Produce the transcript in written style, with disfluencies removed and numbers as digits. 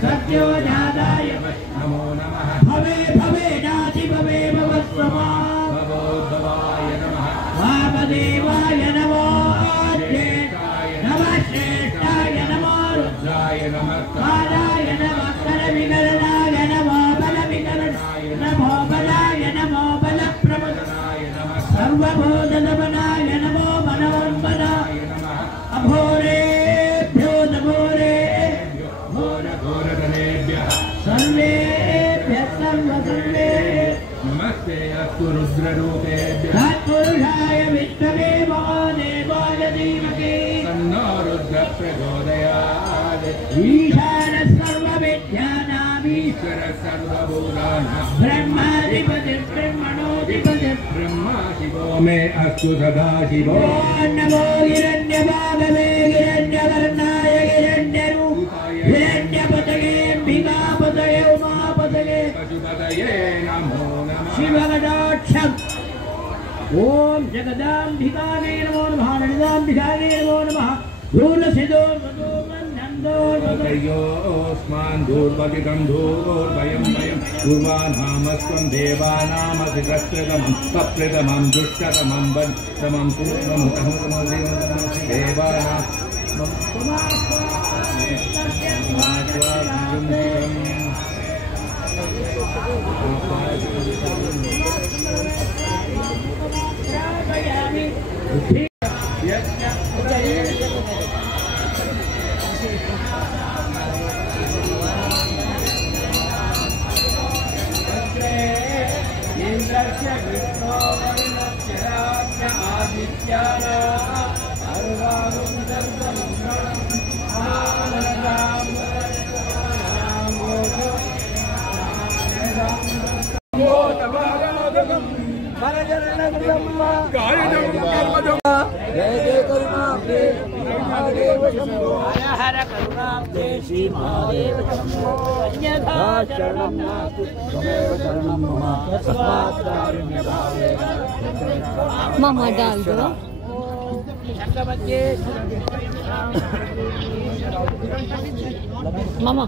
सत्यो जाताय नमो नमः भवे भवे नाति भवे भवस्वमा भवो भवाय नमः वामदेवाय नमो ज्येष्ठाय नमः श्रेष्ठाय नमो रुद्राय नमः कालाय नमः करविकरणाय नमो बलविकरणाय नमो बलाय नमो बलप्रमदनाय नमः सर्वभूतदमनाय नमो मनोन्मनाय नमः अघोरेभ्यो नमोरे सर्वेभ्यः सर्वसर्वे नमस्ते अस्तु रुद्ररूपेभ्यः तत्पुरुषाय विष्णवे महादेवाय धीमहि तन्नो रुद्रः प्रचोदयात् ईशानः सर्वविद्यानामीश्वरः सर्वभूतानां ब्रह्माधिपतिर्ब्रह्मणोऽधिपतिः ब्रह्मा शिवो मे अस्तु सदा शिवो नमो हिरण्यभागवे हिरण्यवर्णाय हिरण्यरूपाय हिरण्यपतये अंबिकापतये उमापतये पशुपतये नमो नमः शिवकटाक्षम् ओम जगदाम्बिकायै नमो नमः ललिताम्बिकायै नमो नमः दूरसिदो योऽस्मान् दूर्पतितं दूर्भयं भयं पूर्वानामस्त्वं देवानामधिकृतमं तत्प्रथमं दुष्टतमं वत्समं पूर्णं देवानां Mama डाल दो मामा